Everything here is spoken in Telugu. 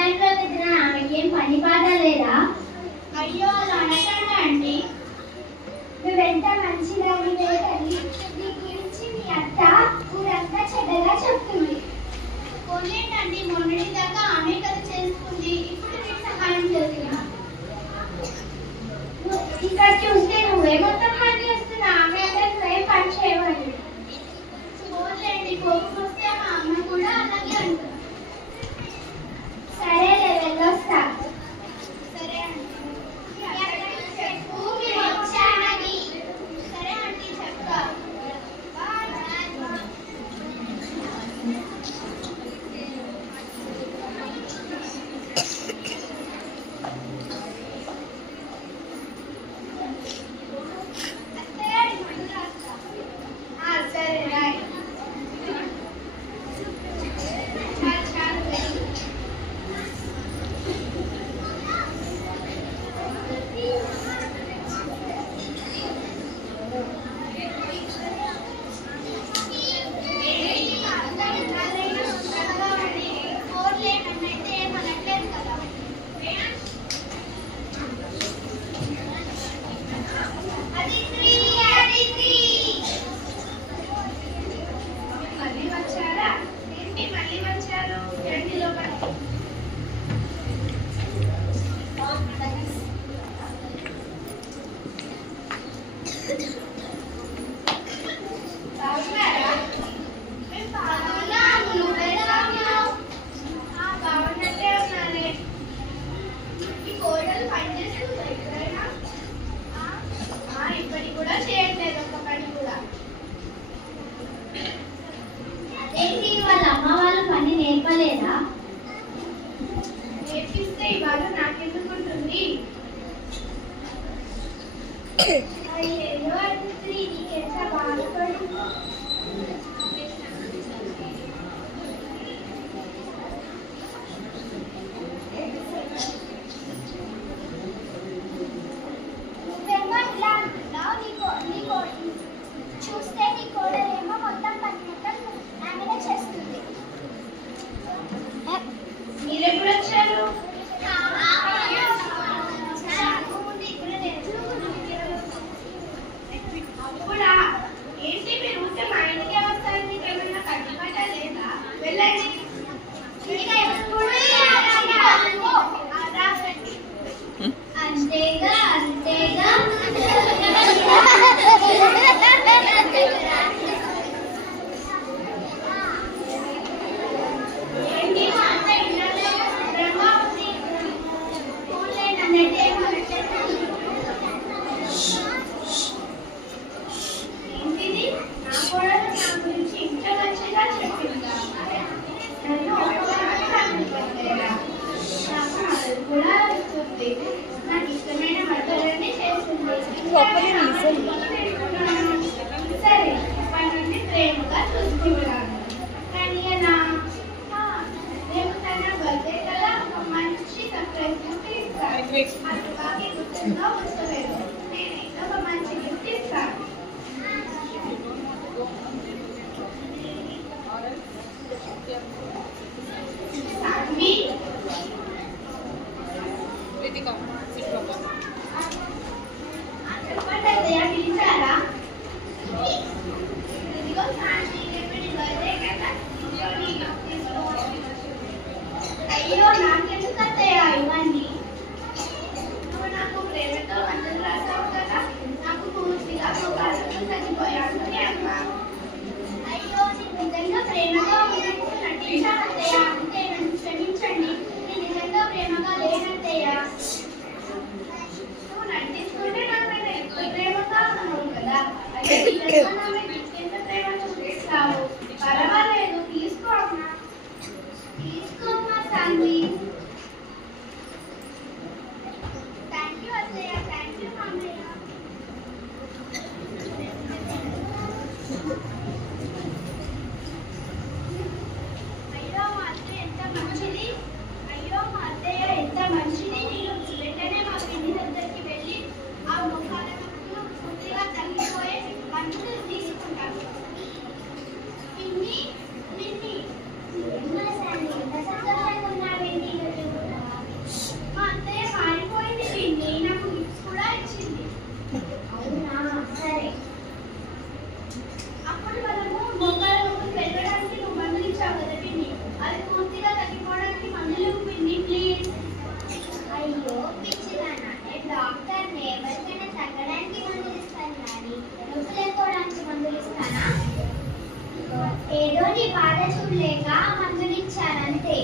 దాంట్లో వదిన ఆమెకి ఏం పని పాట లేదా? అయ్యో అలా అనకండి ఆంటీ. నువ్వెంత మంచిదానివే తల్లి. నీ గురించి మీ అత్త ఊరంతా చెడ్డగా చెప్తుంది. పోలేండి, మొన్నటి దాకా ఆమె కదా చేసుకుంది, ఇప్పుడు నేను సహాయం చేస్తున్నా. ఇక్కడ చూస్తే నువ్వే మొత్తం పని చేస్తున్నా, ఆమె అంటే నువ్వేం పని చేయవాలి. పోలేండి, కోపం వస్తే మా అమ్మ కూడా అలాగే అంటుంది. సరేలే వెళ్ళొస్తా. సరే అండి. మీరు వచ్చానని. సరే అండి చెప్తా. సరే రాయ్. వాళ్ళ అమ్మ వాళ్ళు పని నేర్పలేదా? నేర్పిస్తే ఇవాళ నాకెందుకుంటుంది? అయ్యో అదిత్రి, నీకెంత బాధపడిందో. నువ్వేమో ఇలా అంటున్నావు. చూస్తే నీ కోడలేమో మొత్తం పని మొత్తం ఆమెనే చేస్తుంది. మీరెప్పుడు వచ్చారు? అప్పుడా? ఏంటి మీరు ఊరికే మా ఇంటికే వస్తారు? మీకు ఏమైనా కట్టుబాట లేదా? వెళ్ళండి. అంతేగా అంతేగా. సరే, పని ప్రేమగా చూసుకుంటాను. కానీ అలా రేపు తన బర్త్డే కదా, ఒక మంచి సర్ప్రైజ్ గిఫ్ట్ ఇస్తాను. అది బాగా గుర్తుగా ఉంచలేదు. నేనైతే ఒక మంచి గిఫ్ట్ ఇస్తాను. సాన్వి, చెప్పండి అత్తయ్య, పిలిచారా? ఇదిగో సాన్వి, రేపు నీ బర్త్డే కదా, అయ్యో నాకెందుకు అత్తయ్య ఇవన్నీ? నువ్వు నాకు ప్రేమతో వంటలు రాసావు కదా, నాకు పూర్తిగా కోపాలతో చచ్చిపోయాను అని అన్నాను. అయ్యో నీకు నిజంగా ప్రేమగా ఉన్నట్టు నటించాను అత్తయ్య, అంతే, నన్ను క్షమించండి. నేను నిజంగా ప్రేమగా లేనత్తయ్య. చూడలేక మందులిచ్చానంతే.